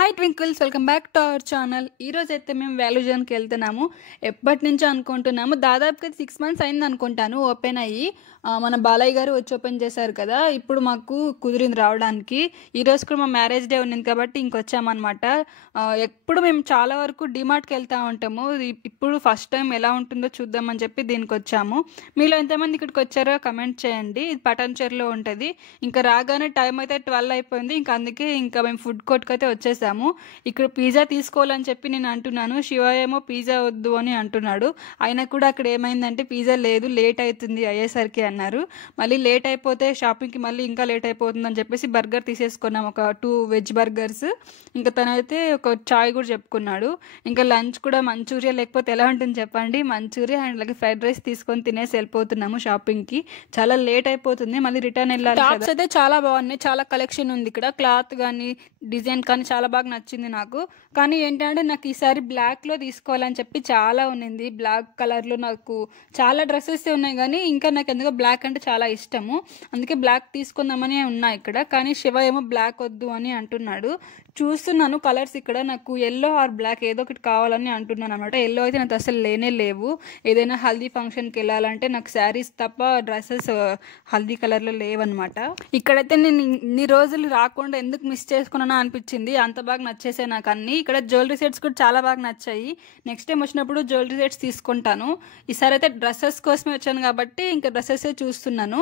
Hi twinkles, welcome back to our channel. ఈరోజు అయితే మేము వ్యాల్యూజన్కి వెళ్తున్నాము. ఎప్పటి నుంచో అనుకుంటున్నాము, దాదాపుగా 6 months అయింది అనుకుంటాను ఓపెన్ అయ్యి. మన బాలయ్య గారు వచ్చి ఓపెన్ చేశారు కదా, ఇప్పుడు మాకు కుదిరింది రావడానికి. ఈరోజు కూడా మా మ్యారేజ్ డే ఉన్నింది కాబట్టి ఇంకొచ్చామన్నమాట. ఎప్పుడు మేము చాలా వరకు డిమార్ట్కి వెళ్తూ ఉంటాము. ఇప్పుడు ఫస్ట్ టైం ఎలా ఉంటుందో చూద్దామని చెప్పి దీనికి వచ్చాము. మీలో ఎంతమంది ఇక్కడికి వచ్చారో కమెంట్ చేయండి. ఇది పటాన్చెరులో ఉంటుంది. ఇంకా రాగానే టైం అయితే 12 అయిపోయింది. ఇంకా అందుకే ఇంకా మేము ఫుడ్ కోర్ట్కి అయితే వచ్చేసాము. ఇక్కడ పిజ్జా తీసుకోవాలని చెప్పి నేను అంటున్నాను. శివ ఏమో పిజ్జా వద్దు అని అంటున్నాడు. అయినా కూడా అక్కడ ఏమైందంటే పిజ్జా లేదు, లేట్ అవుతుంది అయ్యేసరికి అన్నారు. మళ్ళీ లేట్ అయిపోతే షాపింగ్కి మళ్ళీ ఇంకా లేట్ అయిపోతుంది అని చెప్పేసి బర్గర్ తీసేసుకున్నాం, ఒక 2 వెజ్ బర్గర్స్. ఇంకా తనైతే ఒక చాయ్ కూడా చెప్పుకున్నాడు. ఇంకా లంచ్ కూడా మంచూరియా లేకపోతే ఎలా ఉంటుంది చెప్పండి, మంచూరియా అండ్ అలాగే ఫ్రైడ్ రైస్ తీసుకొని తినేసి వెళ్ళిపోతున్నాము షాపింగ్కి. చాలా లేట్ అయిపోతుంది, మళ్ళీ రిటర్న్ వెళ్ళాలి. టాప్స్ అయితే చాలా బాగున్నాయి, చాలా కలెక్షన్ ఉంది ఇక్కడ. క్లాత్ కానీ డిజైన్ కానీ చాలా బాగా నచ్చింది నాకు. కానీ ఏంటంటే నాకు ఈసారి బ్లాక్లో తీసుకోవాలని చెప్పి చాలా ఉన్నింది. బ్లాక్ కలర్లో నాకు చాలా డ్రెస్సెస్ ఉన్నాయి, కానీ ఇంకా నాకు ఎందుకో బ్లాక్ అంటే చాలా ఇష్టము. అందుకే బ్లాక్ తీసుకుందామని ఉన్నాయి ఇక్కడ. కానీ శివ ఏమో బ్లాక్ వద్దు అని అంటున్నాడు. చూస్తున్నాను కలర్స్ ఇక్కడ. నాకు ఎల్లో ఆర్ బ్లాక్ ఏదో ఒకటి కావాలని అంటున్నాను అనమాట. ఎల్లో అయితే నాకు అసలు లేవు. ఏదైనా హల్దీ ఫంక్షన్కి వెళ్ళాలంటే నాకు శారీస్ తప్ప డ్రెస్సెస్ హల్దీ కలర్లో లేవన్నమాట. ఇక్కడైతే నేను ఇన్ని రోజులు రాకుండా ఎందుకు మిస్ చేసుకున్నానో అనిపించింది. అంత బాగా నచ్చేసాయి నాకు అన్ని. ఇక్కడ జ్యువెలరీ సెట్స్ కూడా చాలా బాగా నచ్చాయి. నెక్స్ట్ టైం వచ్చినప్పుడు జ్యువెలరీ సెట్స్ తీసుకుంటాను. ఈసారి అయితే డ్రెస్సెస్ కోసమే వచ్చాను కాబట్టి ఇంకా డ్రెస్సెసే చూస్తున్నాను.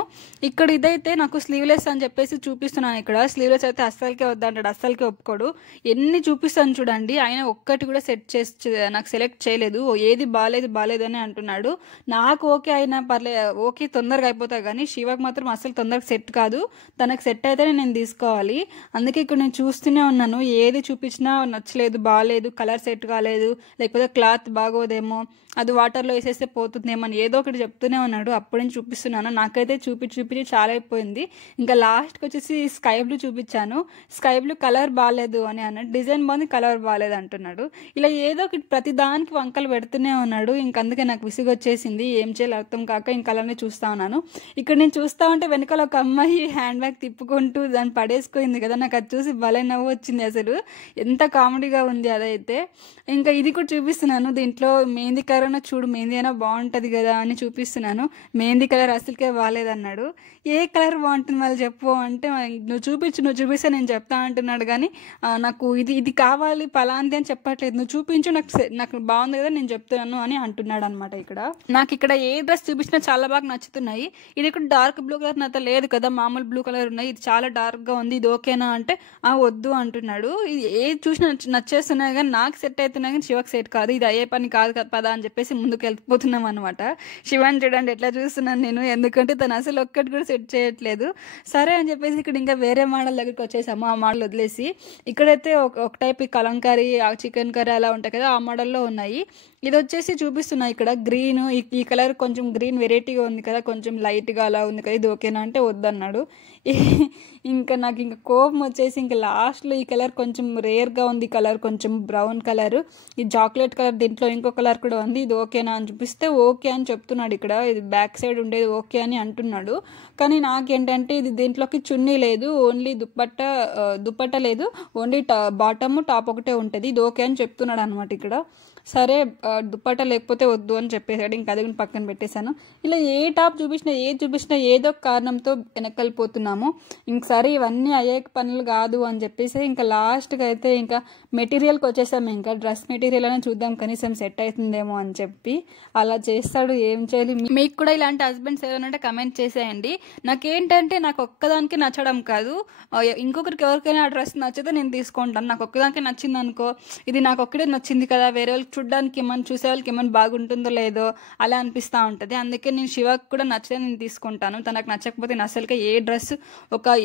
ఇక్కడ ఇదైతే నాకు స్లీవ్లెస్ అని చెప్పేసి చూపిస్తున్నాను. ఇక్కడ స్లీవ్లెస్ అయితే అస్సలకే వద్దంటాడు, అస్సలకే ఒప్పుకోడు. ఎన్ని చూపిస్తాను చూడండి, ఆయన ఒక్కటి కూడా సెట్ చేసి నాకు సెలెక్ట్ చేయలేదు. ఏది బాలేదు అని అంటున్నాడు. నాకు ఓకే అయినా పర్లేదు, ఓకే తొందరగా అయిపోతా, కానీ శివకు మాత్రం అసలు తొందరగా సెట్ కాదు. తనకు సెట్ అయితేనే నేను తీసుకోవాలి. అందుకే ఇక్కడ నేను చూస్తూనే ఉన్నాను. ఏది చూపించినా నచ్చలేదు, బాగాలేదు, కలర్ సెట్ కాలేదు, లేకపోతే క్లాత్ బాగోదేమో, అది వాటర్లో వేసేస్తే పోతుందేమో అని ఏదో ఒకటి చెప్తూనే ఉన్నాడు. అప్పుడు నేను చూపిస్తున్నాను. నాకైతే చూపించి చాలా అయిపోయింది. ఇంకా లాస్ట్కి వచ్చేసి స్కై బ్లూ చూపించాను. స్కై బ్లూ కలర్ బాగాలేదు అని అన్నాడు. డిజైన్ బాగుంది, కలర్ బాగాలేదు అంటున్నాడు. ఇలా ఏదో ఒకటి ప్రతి దానికి వంకలు పెడుతూనే ఉన్నాడు. అందుకే నాకు విసుగు వచ్చేసింది. ఏం చేయాలి అర్థం కాక ఇంకా అలానే చూస్తా ఉన్నాను. ఇక్కడ నేను చూస్తా ఉంటే వెనకాల ఒక అమ్మాయి హ్యాండ్ బ్యాగ్ తిప్పుకుంటూ దాన్ని పడేసుకుంది కదా, నాకు అది చూసి భలే నవ్వు వచ్చింది. అసలు ఎంత కామెడీగా ఉంది అదైతే. ఇంకా ఇది కూడా చూపిస్తున్నాను. దీంట్లో మెహందీ కలర్ చూడు, మెహందీ అయినా బాగుంటుంది కదా అని చూపిస్తున్నాను. మెహందీ కలర్ అసలుకే బాగాలేదన్నాడు. ఏ కలర్ బాగుంటుంది మళ్ళీ చెప్పు అంటే, నువ్వు చూపిస్తే నేను చెప్తా అంటున్నాడు. కానీ నాకు ఇది కావాలి పలాంది అని చెప్పట్లేదు. నువ్వు చూపించు, నాకు బాగుంది కదా నేను చెప్తున్నాను అని అంటున్నాడు అనమాట. నాకు ఇక్కడ ఏ డ్రెస్ చూపించినా చాలా బాగా నచ్చుతున్నాయి. ఇది ఇక్కడ డార్క్ బ్లూ కలర్ నాతో లేదు కదా, మామూలు బ్లూ కలర్ ఉన్నాయి. ఇది చాలా డార్క్గా ఉంది, ఇది ఓకేనా అంటే వద్దు అంటున్నాడు. ఇది ఏది చూసినా నచ్చేస్తున్నాయి, కానీ నాకు సెట్ అవుతున్నాయి, కానీ శివకు సెట్ కాదు. ఇది అయ్యే పని కాదు పదా అని చెప్పేసి ముందుకు వెళ్ళిపోతున్నాం అనమాట. శివాని చూడండి ఎట్లా చూస్తున్నాను నేను, ఎందుకంటే తను అసలు ఒక్కటి కూడా సెట్ చేయట్లేదు. సరే అని చెప్పేసి ఇక్కడ ఇంకా వేరే మోడల్ దగ్గరికి వచ్చేసాము. ఆ మోడల్ వదిలేసి ఇక్కడైతే ఒక టైప్ ఈ కలంకారీ, చికెన్ కర్రీ అలా ఉంటాయి కదా, ఆ మోడల్లో ఉన్నాయి. ఇది వచ్చేసి చూపిస్తున్నాయి ఇక్కడ గ్రీన్. ఈ కలర్ కొంచెం గ్రీన్ వెరైటీగా ఉంది కదా, కొంచెం లైట్గా అలా ఉంది కదా, ఇది ఓకేనా అంటే వద్దన్నాడు. ఇంకా నాకు ఇంకా కోపం వచ్చేసి ఇంకా లాస్ట్లో ఈ కలర్ కొంచెం రేర్గా ఉంది, కలర్ కొంచెం బ్రౌన్ కలర్, ఈ చాక్లెట్ కలర్, దీంట్లో ఇంకో కలర్ కూడా ఉంది, ఇది ఓకేనా అని చూపిస్తే ఓకే అని చెప్తున్నాడు. ఇక్కడ ఇది బ్యాక్ సైడ్ ఉండేది ఓకే అని అంటున్నాడు. కానీ నాకేంటంటే ఇది దీంట్లోకి చున్నీ లేదు, ఓన్లీ దుప్పట్ట లేదు, ఓన్లీ బాటమ్ టాప్ ఒకటే ఉంటుంది, ఇది ఓకే అని చెప్తున్నాడు అనమాట ఇక్కడ. సరే దుప్పట్ట లేకపోతే వద్దు అని చెప్పేసాడు. ఇంకా అది పక్కన పెట్టేశాను. ఇలా ఏ టాప్ చూపించినా ఏదో కారణంతో వెనకెళ్ళిపోతున్నాము. ఇంకసారి ఇవన్నీ అయ్యే పనులు కాదు అని చెప్పేసి ఇంకా లాస్ట్గా అయితే ఇంకా మెటీరియల్కి వచ్చేసాము. ఇంకా డ్రెస్ మెటీరియల్ అని చూద్దాం, కనీసం సెట్ అవుతుందేమో అని చెప్పి అలా చేస్తాడు. ఏం చేయాలి? మీకు కూడా ఇలాంటి హస్బెండ్స్ ఏదైనా కమెంట్ చేసేయండి. నాకేంటంటే నాకు ఒక్కదానికి నచ్చడం కాదు, ఇంకొకరికి ఎవరికైనా ఆ డ్రెస్ నచ్చితే నేను తీసుకుంటాను. నాకు ఒక్కదానికి నచ్చింది అనుకో, ఇది నాకు ఒక్కడే నచ్చింది కదా, వేరే వాళ్ళకి చూడడానికి ఏమన్నా చూసే వాళ్ళకి ఏమన్నా బాగుంటుందో లేదో అలా అనిపిస్తూ ఉంటుంది. అందుకే నేను శివకు కూడా నచ్చితే నేను తీసుకుంటాను. తనకు నచ్చకపోతే నేను అసలుకే ఏ డ్రెస్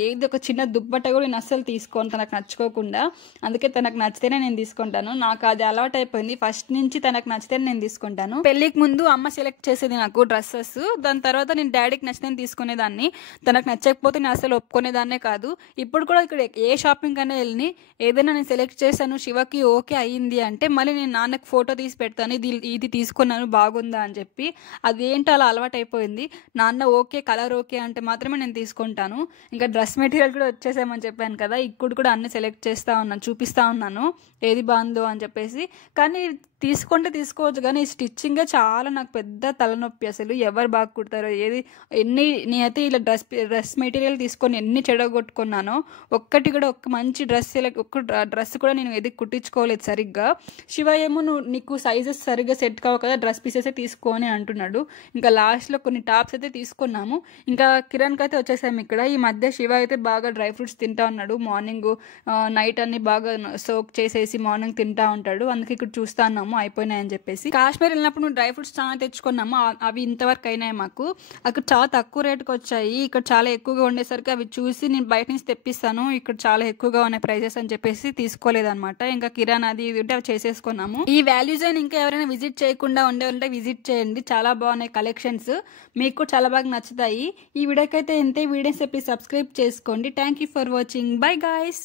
ఏది ఒక చిన్న దుప్పట్ట కూడా నేను అస్సలు తీసుకోను తనకు నచ్చుకోకుండా. అందుకే తనకు నచ్చితేనే నేను తీసుకుంటాను. నాకు అది అలవాటు అయిపోయింది. ఫస్ట్ నుంచి తనకు నచ్చితేనే నేను తీసుకుంటాను. పెళ్లికి ముందు అమ్మ సెలెక్ట్ చేసేది నాకు డ్రెస్సెస్, దాని తర్వాత నేను డాడీకి నచ్చితే తీసుకునేదాన్ని. తనకు నచ్చకపోతే నేను అసలు ఒప్పుకునేదాన్నే కాదు. ఇప్పుడు కూడా ఇక్కడ ఏ షాపింగ్ అయినా వెళ్ళి ఏదైనా నేను సెలెక్ట్ చేశాను, శివకి ఓకే అయ్యింది అంటే మళ్ళీ నేను నాన్నకు ఫోటో తీసి పెడతాను, ఇది తీసుకున్నాను బాగుందా అని చెప్పి. అదేంటో అలా అలవాటు అయిపోయింది. నాన్న ఓకే కలర్ ఓకే అంటే మాత్రమే నేను తీసుకుంటాను. ఇంకా డ్రెస్ మెటీరియల్ కూడా వచ్చేసామని చెప్పాను కదా, ఇప్పుడు కూడా అన్ని సెలెక్ట్ చేస్తూ చూపిస్తా ఉన్నాను ఏది బాగుందో అని చెప్పేసి. కానీ తీసుకుంటే తీసుకోవచ్చు, కానీ ఈ స్టిచ్చింగే చాలా నాకు పెద్ద తలనొప్పి. అసలు ఎవరు బాగా కుడతారో ఏది నేనైతే ఇలా డ్రెస్ మెటీరియల్ తీసుకొని ఎన్ని చెడగొట్టుకున్నానో, ఒక్కటి కూడా ఒక్క మంచి ఒక్క డ్రెస్ కూడా నేను ఏది కుట్టించుకోలేదు సరిగ్గా. శివ ఏమో నీకు సైజెస్ సరిగ్గా సెట్ కావు కదా, డ్రెస్ పీసెస్ తీసుకొని అంటున్నాడు. ఇంకా లాస్ట్లో కొన్ని టాప్స్ అయితే తీసుకున్నాము. ఇంకా కిరణ్కి అయితే వచ్చేసాము ఇక్కడ. ఈ మధ్య శివ అయితే బాగా డ్రై ఫ్రూట్స్ తింటా ఉన్నాడు. మార్నింగ్ నైట్ అన్ని బాగా సోక్ చేసేసి మార్నింగ్ తింటా ఉంటాడు. అందుకే ఇక్కడ చూస్తా ఉన్నాము అయిపోయినాయని చెప్పేసి. కాశ్మీర్ వెళ్ళినప్పుడు డ్రై ఫ్రూట్స్ చాలా తెచ్చుకున్నాము, అవి ఇంతవరకు అయినాయి మాకు. అక్కడ చాలా తక్కువ రేటుకి వచ్చాయి, ఇక్కడ చాలా ఎక్కువగా ఉండేసరికి అవి చూసి నేను బయట నుంచి తెప్పిస్తాను, ఇక్కడ చాలా ఎక్కువగా ఉన్నాయి ప్రైజెస్ అని చెప్పేసి తీసుకోలేదన్నమాట. ఇంకా కిరాణా అది ఇది ఉంటే అవి చేసేసుకున్నాము. ఈ వాల్యూ జోన్ ఇంకా ఎవరైనా విజిట్ చేయకుండా ఉంటే విజిట్ చేయండి, చాలా బాగున్నాయి కలెక్షన్స్, మీకు చాలా బాగా నచ్చుతాయి. ఈ వీడియోకి అయితే ఇంతే. వీడియోస్ చెప్పి సబ్స్క్రైబ్ చేసుకోండి. Thank you for watching. By guys.